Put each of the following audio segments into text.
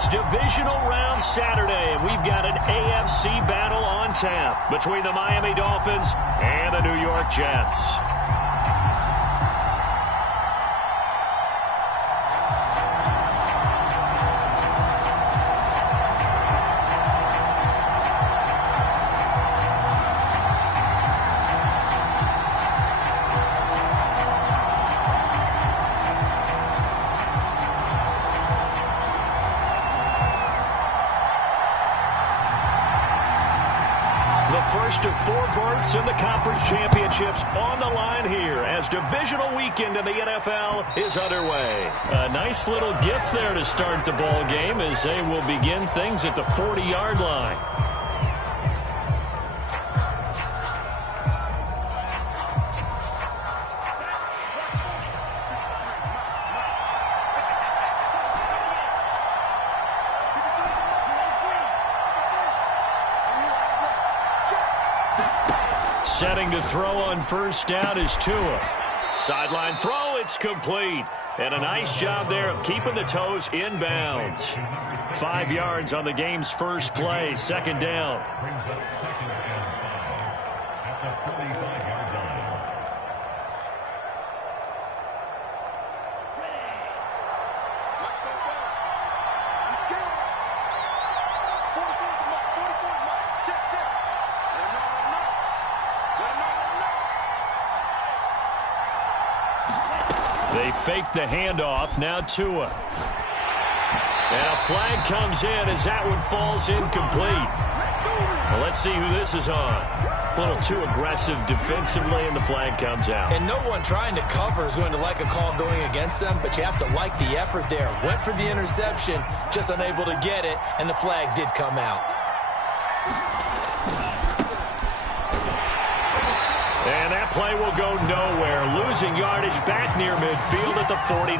It's divisional round Saturday, and we've got an AFC battle on tap between the Miami Dolphins and the New York Jets. First of 4 berths in the conference championships on the line here as divisional weekend in the NFL is underway. A nice little gift there to start the ball game as they will begin things at the 40-yard line. Setting to throw on first down is Tua. Sideline throw, it's complete. And a nice job there of keeping the toes in bounds. 5 yards on the game's first play, second down. They fake the handoff. Now Tua. And a flag comes in as that one falls incomplete. Well, let's see who this is on. A little too aggressive defensively, and the flag comes out. And no one trying to cover is going to like a call going against them, but you have to like the effort there. Went for the interception, just unable to get it, and the flag did come out. And that play will go nowhere. Losing yardage back near midfield at the 49.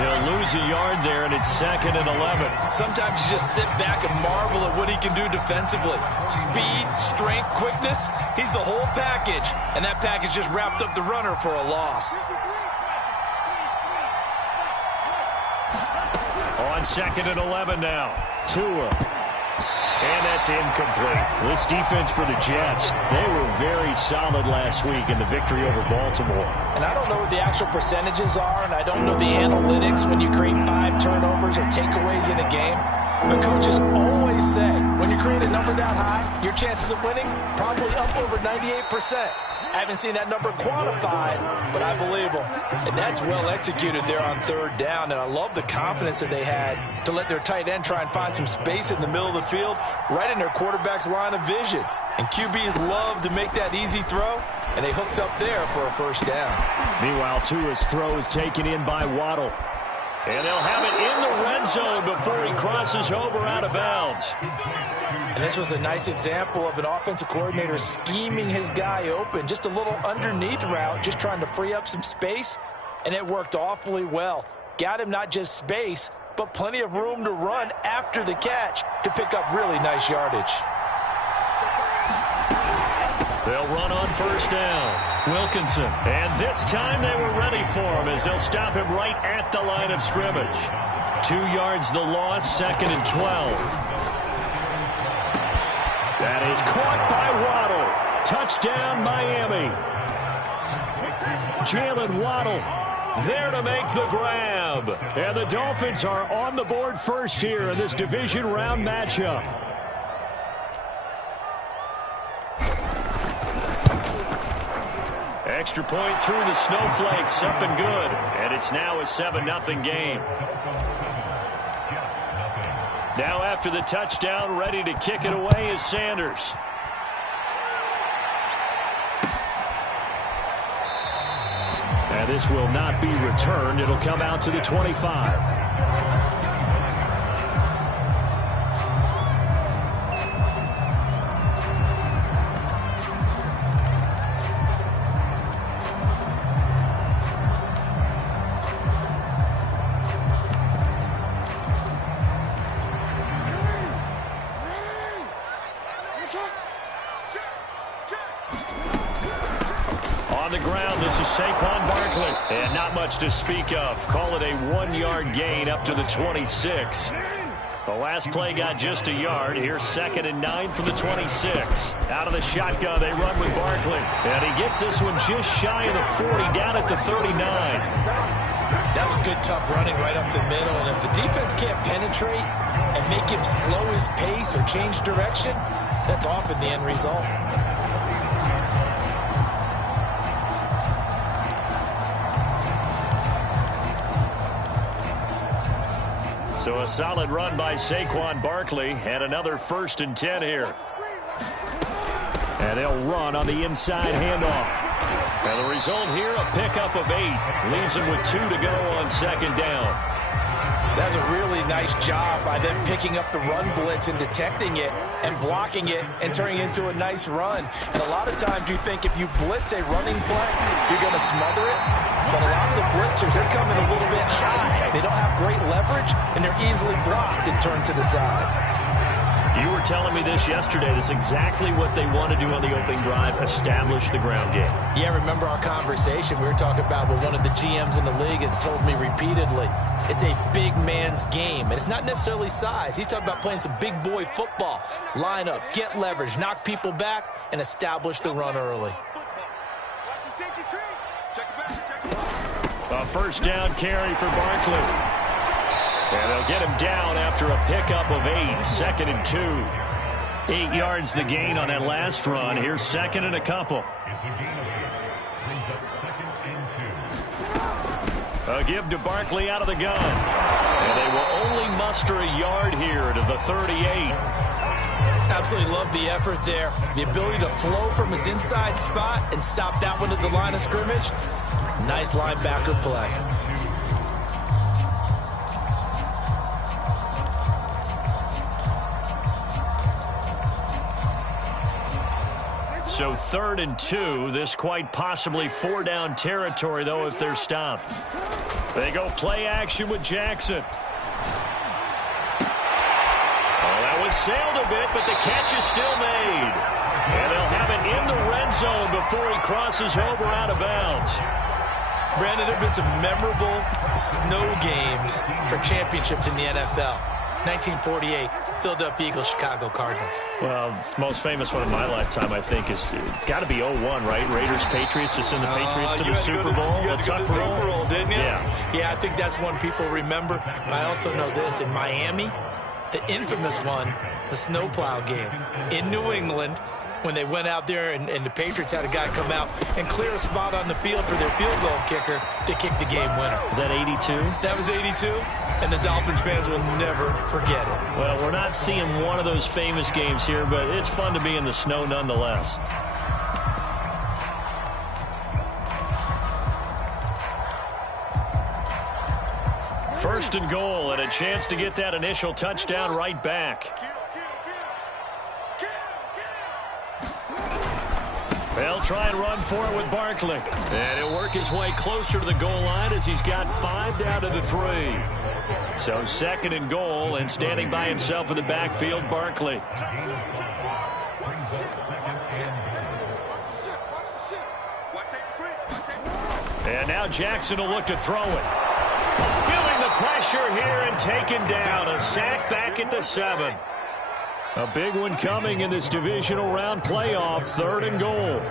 He'll lose a yard there, and it's 2nd and 11. Sometimes you just sit back and marvel at what he can do defensively. Speed, strength, quickness, he's the whole package. And that package just wrapped up the runner for a loss. On 2nd and 11 now. Tua. And that's incomplete. This defense for the Jets, they were very solid last week in the victory over Baltimore. And I don't know what the actual percentages are, and I don't know the analytics when you create 5 turnovers or takeaways in a game. But coaches always say, when you create a number that high, your chances of winning probably up over 98%. I haven't seen that number quantified, but I believe them. And that's well executed there on 3rd down. And I love the confidence that they had to let their tight end try and find some space in the middle of the field, right in their quarterback's line of vision. And QBs love to make that easy throw, and they hooked up there for a first down. Meanwhile, Tua's throw is taken in by Waddle. And they'll have it in the red zone before he crosses over out of bounds. And this was a nice example of an offensive coordinator scheming his guy open. Just a little underneath route, just trying to free up some space. And it worked awfully well. Got him not just space, but plenty of room to run after the catch to pick up really nice yardage. They'll run on first down. Wilkinson. And this time they were ready for him as they'll stop him right at the line of scrimmage. 2 yards the loss, 2nd and 12. That is caught by Waddle. Touchdown, Miami. Jalen Waddle there to make the grab. And the Dolphins are on the board first here in this division round matchup. Extra point through the snowflakes, up and good. And it's now a 7-0 game. Now after the touchdown, ready to kick it away is Sanders. And this will not be returned. It'll come out to the 25. On the ground, this is Saquon Barkley. And not much to speak of. Call it a 1-yard gain up to the 26. The last play got just a yard. Here's 2nd and 9 from the 26. Out of the shotgun, they run with Barkley. And he gets this one just shy of the 40, down at the 39. That was good, tough running right up the middle. And if the defense can't penetrate and make him slow his pace or change direction, that's often the end result. So a solid run by Saquon Barkley, and another 1st and 10 here. And they'll run on the inside handoff. And the result here, a pickup of 8. Leaves them with 2 to go on 2nd down. That's a really nice job by them picking up the run blitz and detecting it and blocking it and turning it into a nice run. And a lot of times you think if you blitz a running play, you're going to smother it. But a lot of the blitzers, they come in a little bit high. They don't have great leverage, and they're easily blocked and turned to the side. You were telling me this yesterday. That's exactly what they want to do on the opening drive, establish the ground game. Yeah, remember our conversation? We were talking about what one of the GMs in the league has told me repeatedly. It's a big man's game, and it's not necessarily size. He's talking about playing some big boy football. Line up, get leverage, knock people back, and establish the run early. A 1st down carry for Barkley. And they'll get him down after a pickup of 8, 2nd and 2. 8 yards the gain on that last run. Here's 2nd and a couple. A give to Barkley out of the gun. And they will only muster a yard here to the 38. Absolutely love the effort there. The ability to flow from his inside spot and stop that one at the line of scrimmage. Nice linebacker play. So 3rd and 2. This quite possibly 4-down territory, though, if they're stopped. They go play action with Jackson. Oh, that one sailed a bit, but the catch is still made. And they'll have it in the red zone before he crosses over out of bounds. Brandon, there have been some memorable snow games for championships in the NFL. 1948, Philadelphia Eagles, Chicago Cardinals. Well, the most famous one of my lifetime, I think, is got to be 01, right? Raiders, Patriots, to send the Patriots to the Super Bowl. You had to go to the Tuck roll, didn't you? Yeah. Yeah, I think that's one people remember. But I also know this. In Miami, the infamous one, the snowplow game in New England, when they went out there and the Patriots had a guy come out and clear a spot on the field for their field goal kicker to kick the game winner. Is that 82? That was 82, and the Dolphins fans will never forget it. Well, we're not seeing one of those famous games here, but it's fun to be in the snow nonetheless. First and goal, and a chance to get that initial touchdown right back. They'll try and run for it with Barkley. And he'll work his way closer to the goal line as he's got 5 down to the 3. So 2nd and goal, and standing by himself in the backfield, Barkley. And now Jackson will look to throw it. Feeling the pressure here and taken down. A sack back at the 7. A big one coming in this divisional round playoff, 3rd and goal.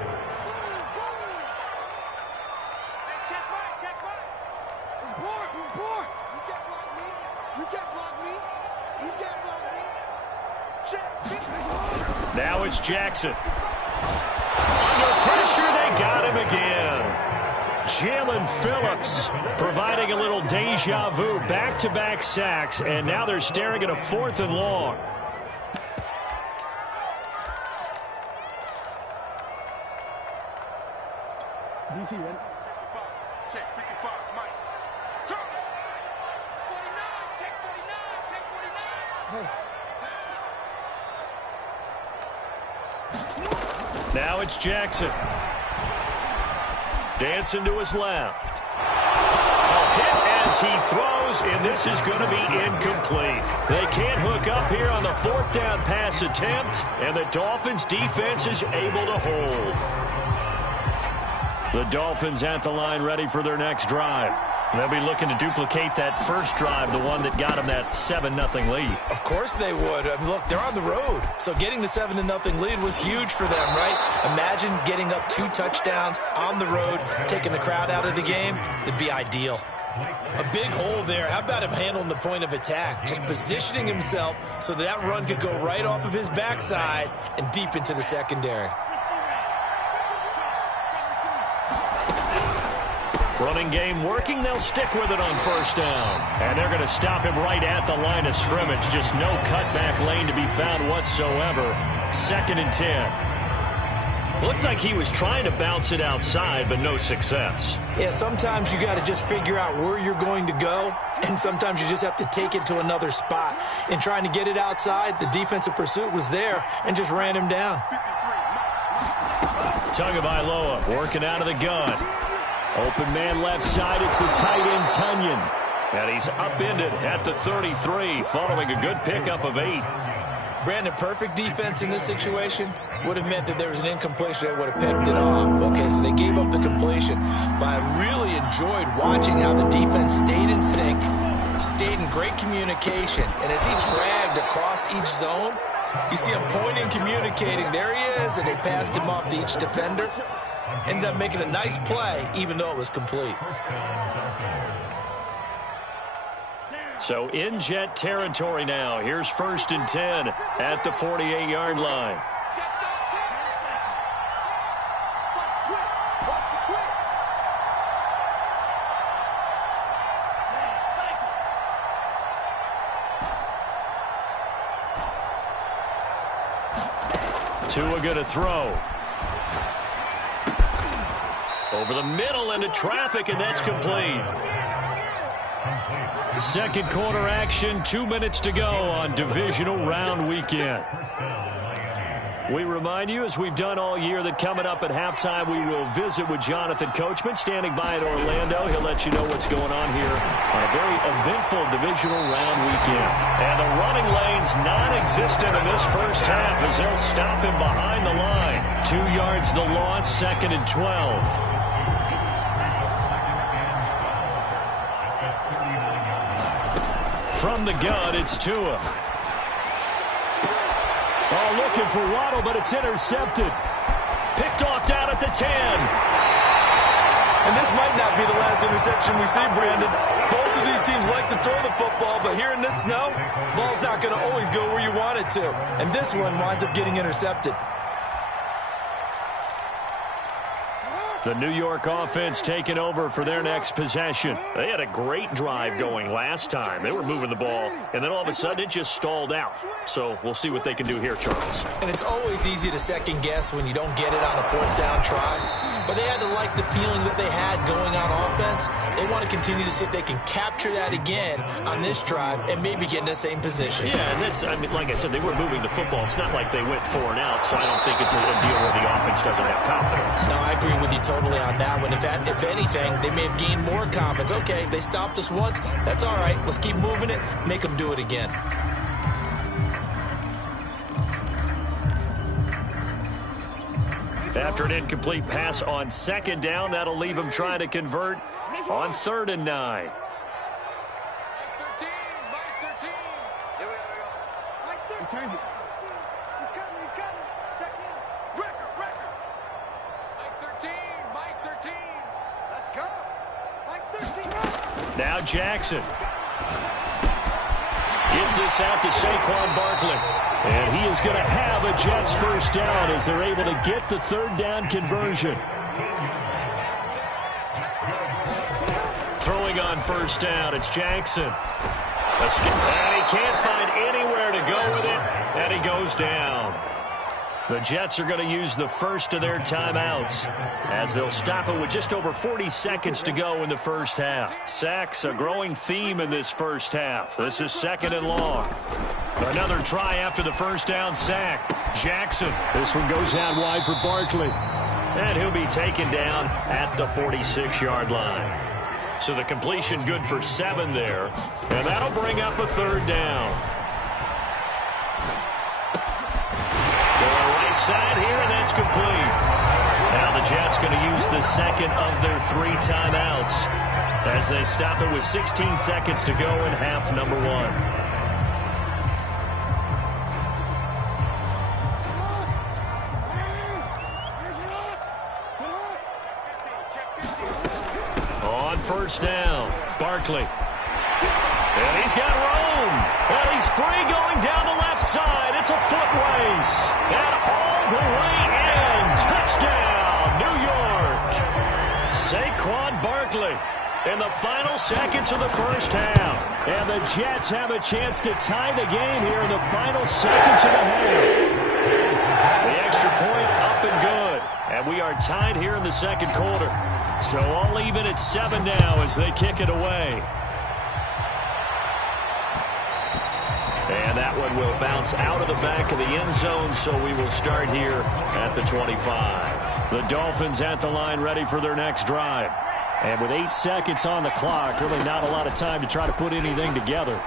Now it's Jackson. Under pressure, they got him again. Jalen Phillips providing a little deja vu, back-to-back sacks, and now they're staring at a 4th and long. DC, ready? Check 55, Mike. Go! 49, check 49, check 49. Now it's Jackson. Dancing to his left. A hit as he throws, and this is going to be incomplete. They can't hook up here on the 4th down pass attempt, and the Dolphins defense is able to hold. The Dolphins at the line ready for their next drive. They'll be looking to duplicate that first drive, the one that got them that 7-0 lead. Of course they would. I mean, look, they're on the road. So getting the 7-0 lead was huge for them, right? Imagine getting up 2 touchdowns on the road, taking the crowd out of the game. It'd be ideal. A big hole there. How about him handling the point of attack? Just positioning himself so that run could go right off of his backside and deep into the secondary. Running game working. They'll stick with it on first down. And they're going to stop him right at the line of scrimmage. Just no cutback lane to be found whatsoever. 2nd and 10. Looked like he was trying to bounce it outside, but no success. Yeah, sometimes you got to just figure out where you're going to go, and sometimes you just have to take it to another spot. In trying to get it outside, the defensive pursuit was there and just ran him down. Tagovailoa working out of the gun. Open man left side. It's the tight end, Tunyon. And he's upended at the 33, following a good pickup of 8. Brandon, perfect defense in this situation would have meant that there was an incompletion that would have picked it off. Okay, so they gave up the completion. But I really enjoyed watching how the defense stayed in sync, stayed in great communication. And as he dragged across each zone, you see him pointing, communicating. There he is, and they passed him off to each defender. Ended up making a nice play, even though it was complete. So in Jet territory now. Here's 1st and 10 at the 48-yard line. Tua going to throw. Over the middle into traffic, and that's complete. Second quarter action, 2 minutes to go on divisional round weekend. We remind you, as we've done all year, that coming up at halftime, we will visit with Jonathan Coachman, standing by in Orlando. He'll let you know what's going on here on a very eventful divisional round weekend. And the running lane's non-existent in this first half as they'll stop him behind the line. 2 yards the loss, 2nd and 12. From the gun, it's Tua. Oh, looking for Waddle, but it's intercepted. Picked off down at the 10. And this might not be the last interception we see, Brandon. Both of these teams like to throw the football, but here in this snow, ball's not going to always go where you want it to. And this one winds up getting intercepted. The New York offense taking over for their next possession. They had a great drive going last time. They were moving the ball, and then all of a sudden it just stalled out. So we'll see what they can do here, Charles. And it's always easy to second guess when you don't get it on a 4th down try. But they had to like the feeling that they had going on offense. They want to continue to see if they can capture that again on this drive and maybe get in the same position. Yeah, and that's, I mean, like I said, they were moving the football. It's not like they went 4 and out, so I don't think it's a deal where the offense doesn't have confidence. No, I agree with you totally on that one. If anything, they may have gained more confidence. Okay, they stopped us once. That's all right. Let's keep moving it. Make them do it again. After an incomplete pass on 2nd down, that'll leave him trying to convert on 3rd and 9. Mike 13. Here we go. Mike 13. He's coming. Check in. Record. Mike 13. Let's go. Mike 13. Now Jackson. Gets this out to Saquon Barkley. And he is going to have a Jets first down as they're able to get the 3rd down conversion. Throwing on first down, it's Jackson. And he can't find anywhere to go with it, and he goes down. The Jets are going to use the first of their timeouts as they'll stop it with just over 40 seconds to go in the first half. Sacks, a growing theme in this first half. This is 2nd and long. Another try after the first down sack. Jackson. This one goes out wide for Barkley. And he'll be taken down at the 46-yard line. So the completion good for 7 there. And that'll bring up a 3rd down. Going right side here, and that's complete. Now the Jets going to use the 2nd of their 3 timeouts. as they stop it with 16 seconds to go in half number one. On first down, Barkley. And he's got room. And he's free going down the left side. It's a foot race. And all the way in. Touchdown, New York. Saquon Barkley in the final seconds of the first half. And the Jets have a chance to tie the game here in the final seconds of the half. The extra point up and good. And we are tied here in the second quarter. So all even at 7 now as they kick it away. And that one will bounce out of the back of the end zone, so we will start here at the 25. The Dolphins at the line ready for their next drive. And with 8 seconds on the clock, really not a lot of time to try to put anything together.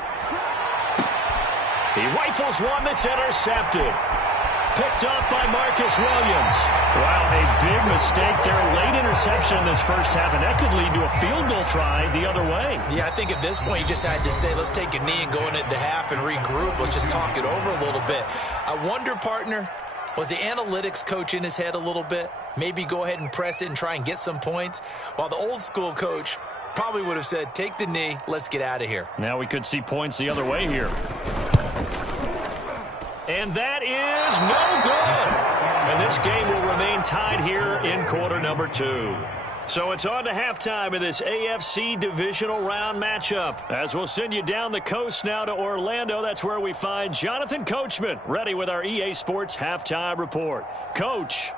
He rifles one that's intercepted. Picked up by Marcus Williams. Wow, a big mistake there. Late interception in this first half, and that could lead to a field goal try the other way. Yeah, I think at this point you just had to say, let's take a knee and go into the half and regroup. Let's just talk it over a little bit. I wonder, partner, was the analytics coach in his head a little bit? Maybe go ahead and press it and try and get some points? While the old school coach probably would have said, take the knee, let's get out of here. Now we could see points the other way here. And that is no good. And this game will remain tied here in quarter number 2. So it's on to halftime in this AFC divisional round matchup. As we'll send you down the coast now to Orlando. That's where we find Jonathan Coachman ready with our EA Sports halftime report. Coach.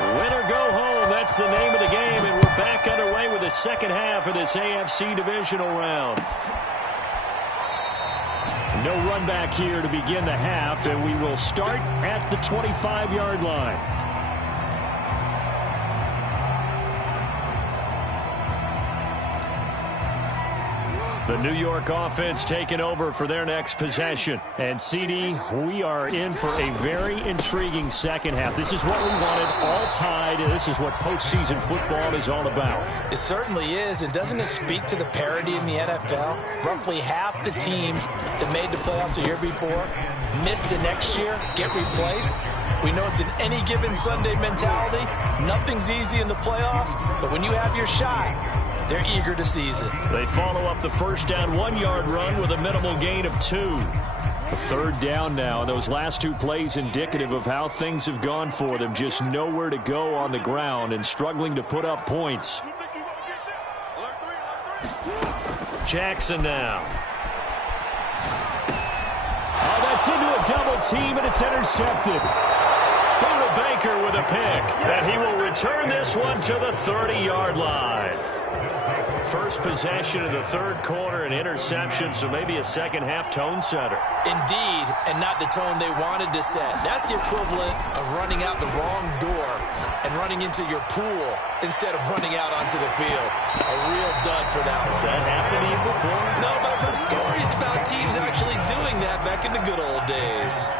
Win or go home, that's the name of the game, and we're back underway with the second half of this AFC divisional round. No run back here to begin the half, and we will start at the 25-yard line. The New York offense taking over for their next possession. And, CD, we are in for a very intriguing second half. This is what we wanted, all tied, and this is what postseason football is all about. It certainly is, and doesn't it speak to the parity in the NFL? Roughly half the teams that made the playoffs a year before miss the next year, get replaced. We know it's an any given Sunday mentality. Nothing's easy in the playoffs, but when you have your shot, they're eager to seize it. They follow up the first down 1-yard run with a minimal gain of 2. A third down now. Those last 2 plays indicative of how things have gone for them. Just nowhere to go on the ground and struggling to put up points. Jackson now. Oh, that's into a double team, and it's intercepted. Buda Baker with a pick. And he will return this one to the 30-yard line. First possession of the third quarter, an interception, so maybe a second-half tone setter. Indeed, and not the tone they wanted to set. That's the equivalent of running out the wrong door and running into your pool instead of running out onto the field. A real dud for that one. Has that happened to you before? No, but I've heard stories about teams actually doing that back in the good old days.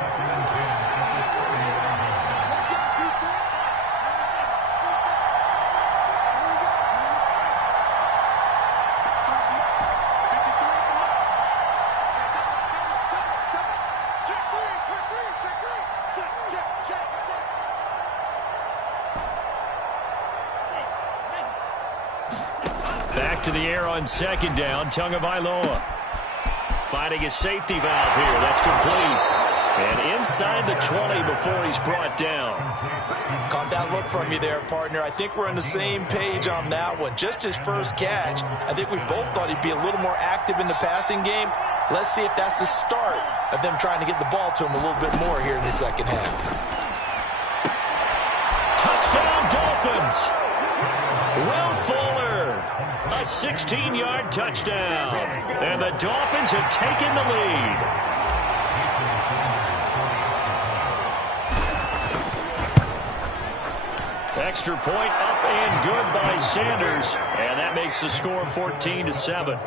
Back to the air on second down, Tagovailoa. Finding his safety valve here. That's complete. And inside the 20 before he's brought down. Caught that look from you there, partner. I think we're on the same page on that one. Just his first catch. I think we both thought he'd be a little more active in the passing game. Let's see if that's the start of them trying to get the ball to him a little bit more here in the second half. Touchdown, Dolphins. Will Fuller, a 16-yard touchdown. And the Dolphins have taken the lead. Extra point up and good by Sanders. And that makes the score 14-7.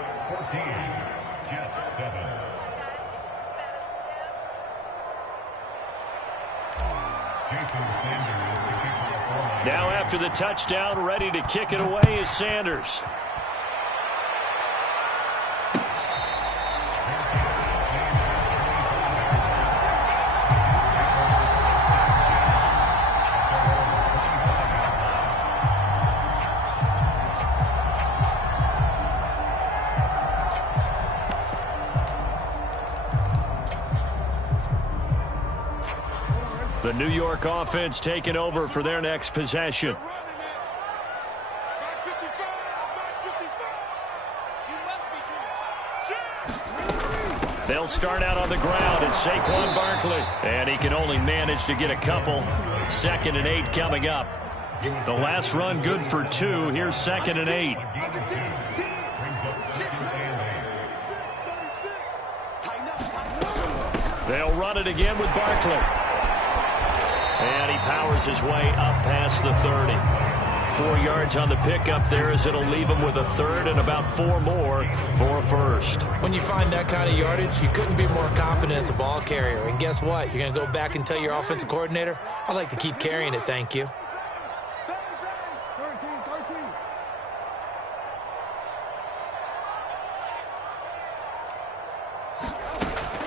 Now after the touchdown, ready to kick it away is Sanders. The New York offense taking over for their next possession. They'll start out on the ground at Saquon Barkley. And he can only manage to get a couple. 2nd and 8 coming up. The last run good for 2. Here's 2nd and 8. They'll run it again with Barkley. And he powers his way up past the 30. 4 yards on the pickup there as it'll leave him with a 3rd and about 4 more for a 1st. When you find that kind of yardage, you couldn't be more confident as a ball carrier. And guess what? You're going to go back and tell your offensive coordinator, I'd like to keep carrying it, thank you.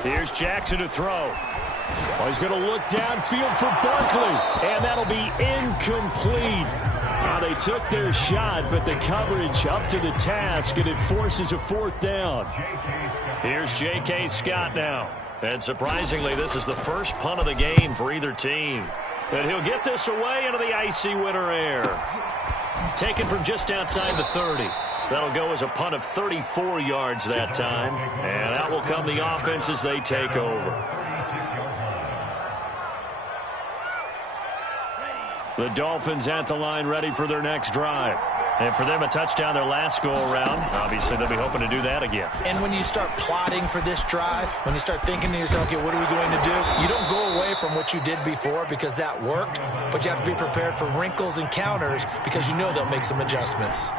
Here's Jackson to throw. Oh, he's going to look downfield for Barkley, and that'll be incomplete. Now they took their shot, but the coverage up to the task, and it forces a 4th down. Here's J.K. Scott now. And surprisingly, this is the first punt of the game for either team. And he'll get this away into the icy winter air. Taken from just outside the 30. That'll go as a punt of 34 yards that time. And out will come the offense as they take over. The Dolphins at the line ready for their next drive. And for them, a touchdown their last go-around. Obviously, they'll be hoping to do that again. And when you start plotting for this drive, when you start thinking to yourself, okay, what are we going to do? You don't go away from what you did before because that worked, but you have to be prepared for wrinkles and counters because you know they'll make some adjustments.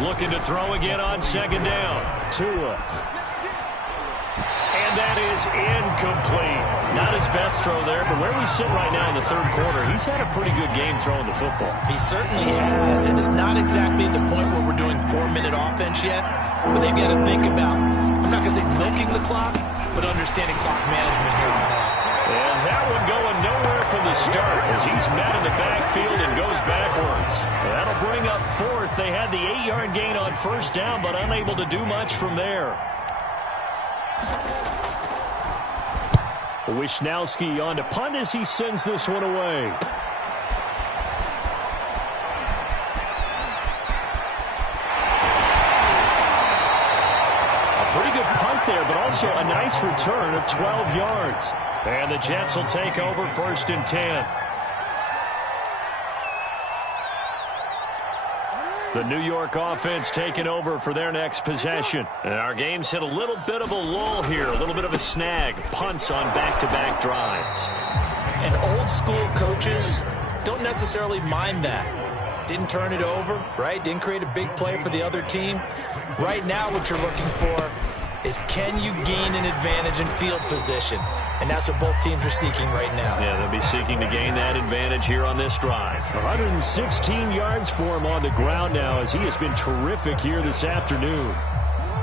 Looking to throw again on 2nd down. Tua. And that is incomplete. Not his best throw there, but where we sit right now in the 3rd quarter, he's had a pretty good game throwing the football. He certainly has, and it's not exactly at the point where we're doing 4-minute offense yet, but they've got to think about, I'm not going to say milking the clock, but understanding clock management here on out. And that one going nowhere from the start as he's met in the backfield and goes backwards. That'll bring up 4th. They had the 8-yard gain on 1st down, but unable to do much from there. Wishnowski on to punt as he sends this one away. A pretty good punt there, but also a nice return of 12 yards. And the Jets will take over 1st and 10. The New York offense taking over for their next possession. And our game's hit a little bit of a lull here, a little bit of a snag. Punts on back-to-back drives. And old-school coaches don't necessarily mind that. Didn't turn it over, right? Didn't create a big play for the other team. Right now what you're looking for is can you gain an advantage in field position? And that's what both teams are seeking right now. Yeah, they'll be seeking to gain that advantage here on this drive. 116 yards for him on the ground now as he has been terrific here this afternoon.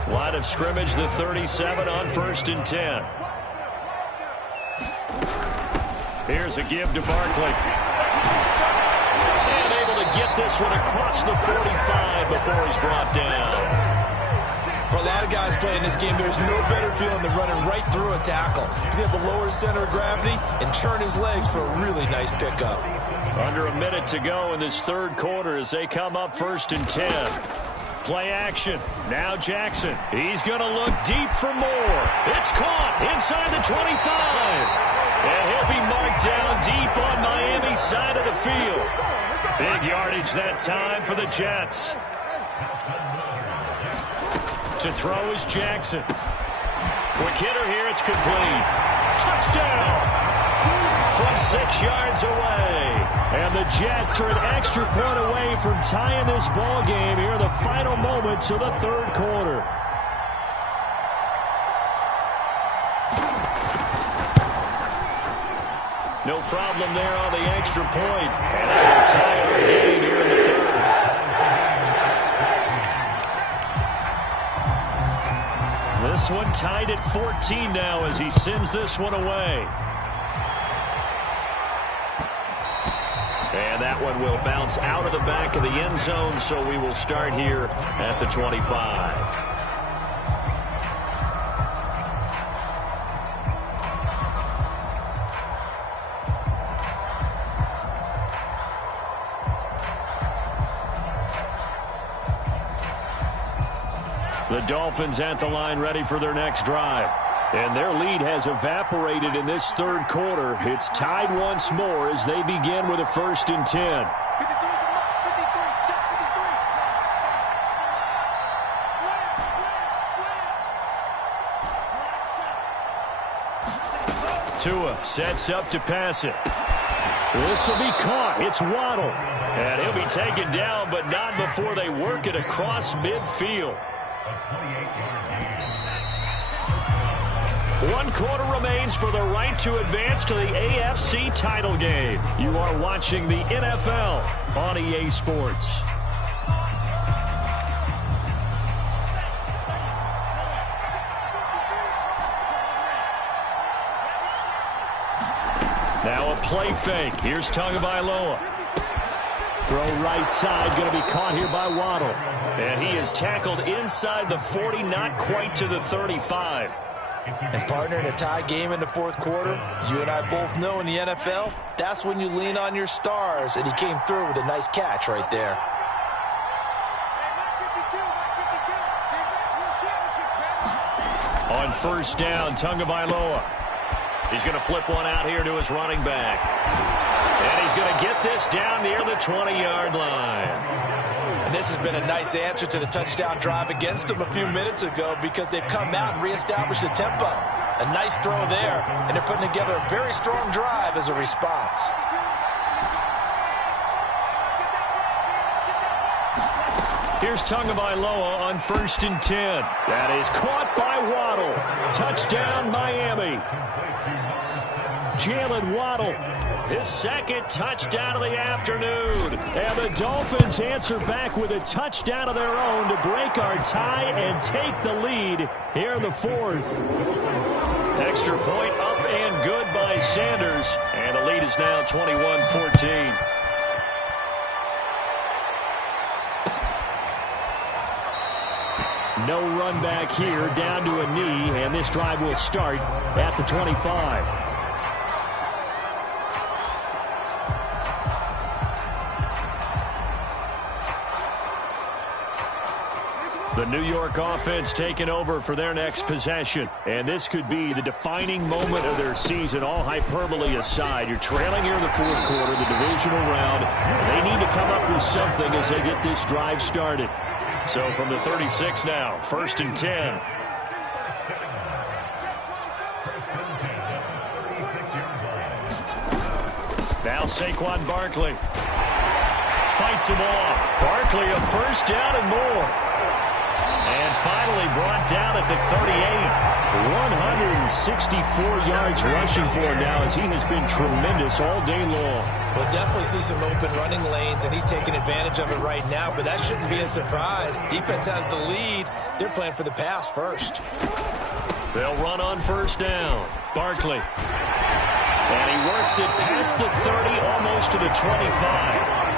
Line of scrimmage, the 37 on 1st and 10. Here's a give to Barkley. And able to get this one across the 45 before he's brought down. For a lot of guys playing this game, there's no better feeling than running right through a tackle. He's able to lower his center of gravity and churn his legs for a really nice pickup. Under a minute to go in this 3rd quarter as they come up 1st and 10. Play action. Now Jackson. He's going to look deep for more. It's caught inside the 25. And he'll be marked down deep on Miami's side of the field. Big yardage that time for the Jets. To throw is Jackson. Quick hitter here. It's complete. Touchdown from 6 yards away. And the Jets are an extra point away from tying this ball game here in the final moments of the 3rd quarter. No problem there on the extra point. And that will tie our game here in the third. This one tied at 14 now as he sends this one away. And that one will bounce out of the back of the end zone, so we will start here at the 25. The Dolphins at the line ready for their next drive. And their lead has evaporated in this third quarter. It's tied once more as they begin with a 1st and 10. Tua sets up to pass it. This will be caught. It's Waddle. And he'll be taken down, but not before they work it across midfield. 1 quarter remains for the right to advance to the AFC title game. You are watching the NFL on EA Sports. Now a play fake. Here's Tagovailoa. Throw right side, going to be caught here by Waddle. And he is tackled inside the 40, not quite to the 35. And partner, in a tie game in the fourth quarter, you and I both know in the NFL, that's when you lean on your stars. And he came through with a nice catch right there. On 1st down, Tagovailoa. He's going to flip one out here to his running back. And he's going to get this down near the 20-yard line. And this has been a nice answer to the touchdown drive against them a few minutes ago because they've come out and reestablished the tempo. A nice throw there, and they're putting together a very strong drive as a response. Here's Tagovailoa on 1st and 10. That is caught by Waddle. Touchdown, Miami. Jalen Waddle, his 2nd touchdown of the afternoon. And the Dolphins answer back with a touchdown of their own to break our tie and take the lead here in the 4th. Extra point up and good by Sanders. And the lead is now 21-14. No run back here, down to a knee, and this drive will start at the 25. The New York offense taking over for their next possession. And this could be the defining moment of their season, all hyperbole aside. You're trailing here in the fourth quarter, the divisional round. They need to come up with something as they get this drive started. So from the 36 now, 1st and 10. Now Saquon Barkley fights him off. Barkley a 1st down and more. And finally brought down at the 38. 164 yards rushing for him now as he has been tremendous all day long. We'll definitely see some open running lanes, and he's taking advantage of it right now, but that shouldn't be a surprise. Defense has the lead. They're playing for the pass first. They'll run on 1st down. Barkley. And he works it past the 30, almost to the 25.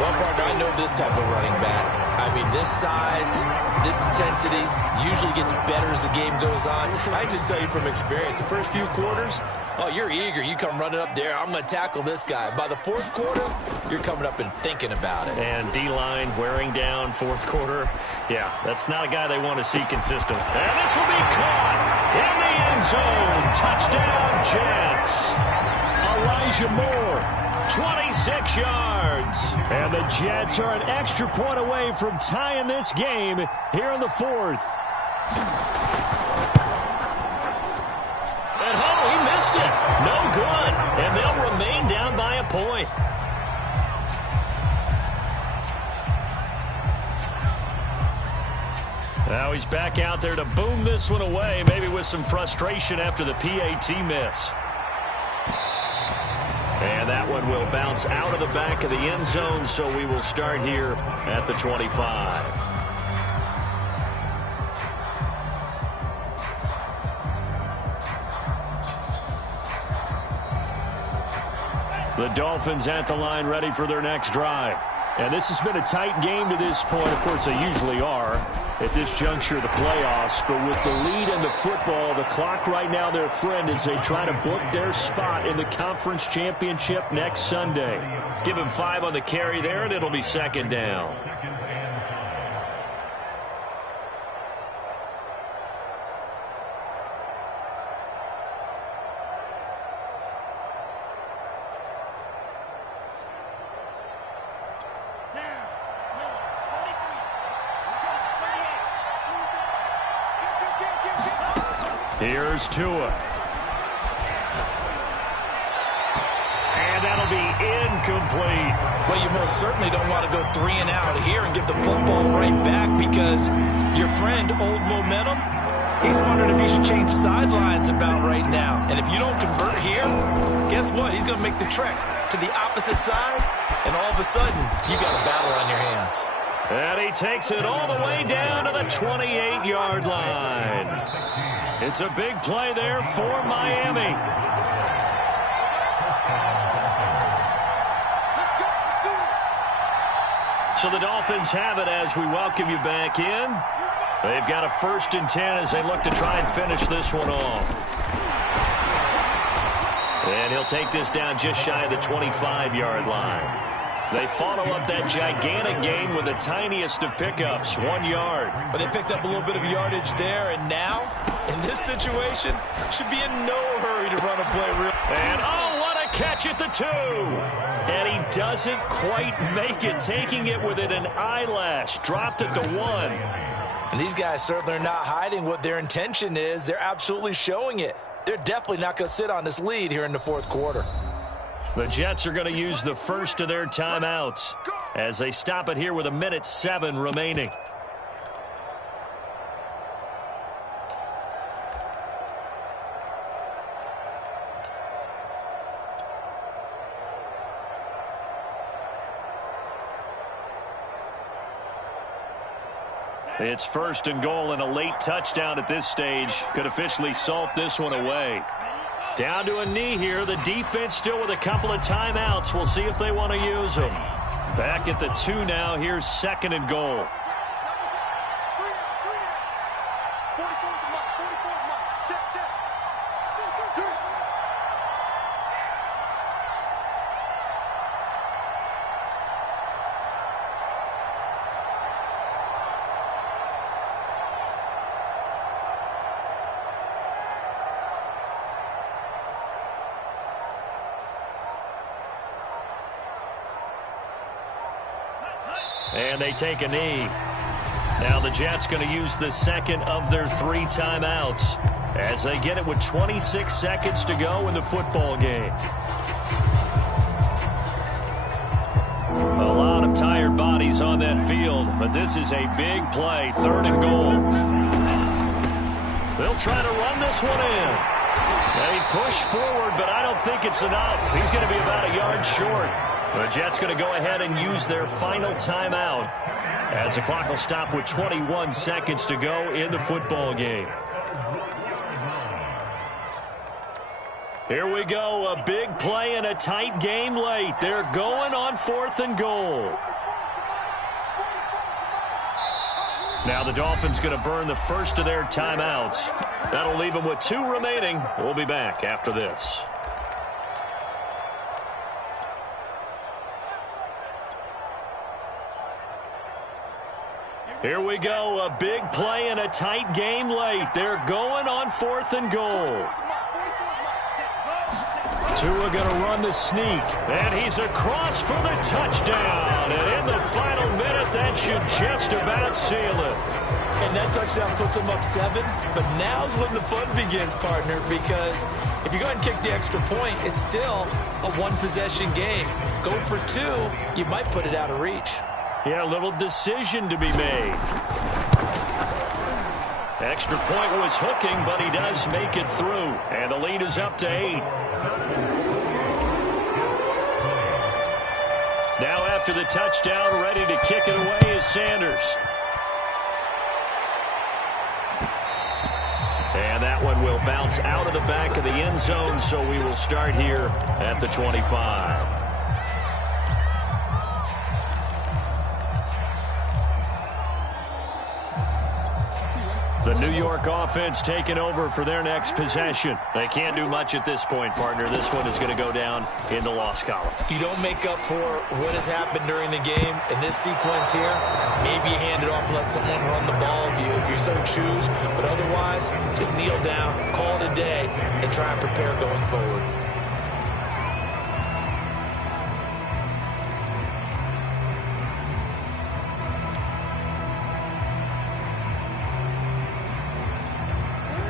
Well, partner, I know this type of running back. I mean, this size, this intensity usually gets better as the game goes on. I just tell you from experience, the first few quarters, oh, you're eager. You come running up there, I'm going to tackle this guy. By the 4th quarter, you're coming up and thinking about it. And D-line wearing down 4th quarter. Yeah, that's not a guy they want to see consistent. And this will be caught in the end zone. Touchdown, Jets. Elijah Moore. 26 yards. And the Jets are an extra point away from tying this game here in the 4th. And oh, he missed it. No good. And they'll remain down by a point. Now he's back out there to boom this one away, maybe with some frustration after the PAT miss. bounce out of the back of the end zone, so we will start here at the 25. The Dolphins at the line, ready for their next drive. And this has been a tight game to this point. Of course, they usually are at this juncture of the playoffs. But with the lead in the football, the clock right now, their friend, as they try to book their spot in the conference championship next Sunday. Give him 5 on the carry there, and it'll be second down. Here's Tua. And that'll be incomplete. Well, you most certainly don't want to go 3 and out here and give the football right back, because your friend, Old Momentum, he's wondering if he should change sidelines about right now. And if you don't convert here, guess what? He's going to make the trek to the opposite side, and all of a sudden, you got a battle on your hands. And he takes it all the way down to the 28-yard line. It's a big play there for Miami. So the Dolphins have it as we welcome you back in. They've got a 1st and 10 as they look to try and finish this one off. And he'll take this down just shy of the 25-yard line. They follow up that gigantic gain with the tiniest of pickups, 1 yard. But they picked up a little bit of yardage there, and now, in this situation, should be in no hurry to run a play real. And, oh, what a catch at the 2. And he doesn't quite make it, taking it within an eyelash. Dropped at the 1. And these guys certainly are not hiding what their intention is. They're absolutely showing it. They're definitely not going to sit on this lead here in the 4th quarter. The Jets are going to use the first of their timeouts as they stop it here with 1:07 remaining. It's 1st and goal, and a late touchdown at this stage could officially salt this one away. Down to a knee here. The defense still with a couple of timeouts. We'll see if they want to use them. Back at the 2 now. Here's 2nd and goal. And they take a knee. Now the Jets going to use the 2nd of their 3 timeouts as they get it with 26 seconds to go in the football game. A lot of tired bodies on that field, but this is a big play. 3rd and goal. They'll try to run this one in. They push forward, but I don't think it's enough. He's going to be about a yard short. The Jets going to go ahead and use their final timeout as the clock will stop with 21 seconds to go in the football game. Here we go, a big play and a tight game late. They're going on 4th and goal. Now the Dolphins going to burn the first of their timeouts. That'll leave them with 2 remaining. We'll be back after this. Here we go, a big play and a tight game late. They're going on 4th and goal. Tua going to run the sneak, and he's across for the touchdown. And in the final minute, that should just about seal it. And that touchdown puts them up 7, but now's when the fun begins, partner, because if you go ahead and kick the extra point, it's still a 1-possession game. Go for 2, you might put it out of reach. Yeah, a little decision to be made. Extra point was hooking, but he does make it through. And the lead is up to 8. Now after the touchdown, ready to kick it away is Sanders. And that one will bounce out of the back of the end zone, so we will start here at the 25. The New York offense taking over for their next possession. They can't do much at this point, partner. This one is going to go down in the loss column. You don't make up for what has happened during the game. In this sequence here, maybe you hand it off and let someone run the ball if you so choose. But otherwise, just kneel down, call it a day, and try and prepare going forward.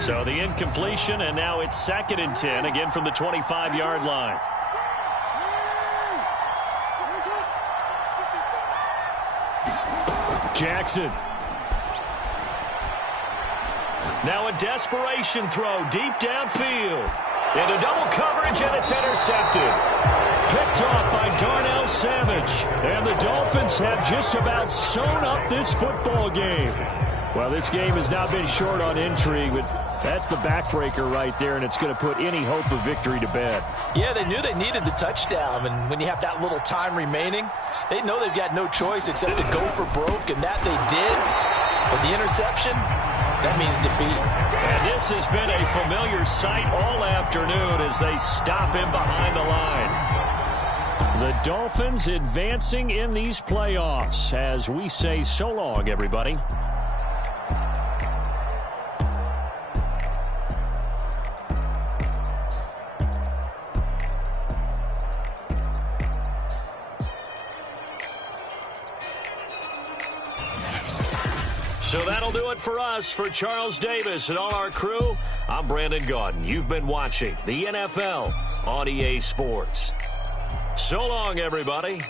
So the incompletion, and now it's 2nd and 10, again from the 25-yard line. Jackson. Now a desperation throw deep downfield. Into double coverage, and it's intercepted. Picked off by Darnell Savage. And the Dolphins have just about sewn up this football game. Well, this game has not been short on intrigue, but that's the backbreaker right there, and it's going to put any hope of victory to bed. Yeah, they knew they needed the touchdown, and when you have that little time remaining, they know they've got no choice except to go for broke, and that they did. But the interception, that means defeat. And this has been a familiar sight all afternoon as they stop him behind the line. The Dolphins advancing in these playoffs as we say so long, everybody. So that'll do it for us. For Charles Davis and all our crew, I'm Brandon Gaudin. You've been watching the NFL on EA Sports. So long, everybody.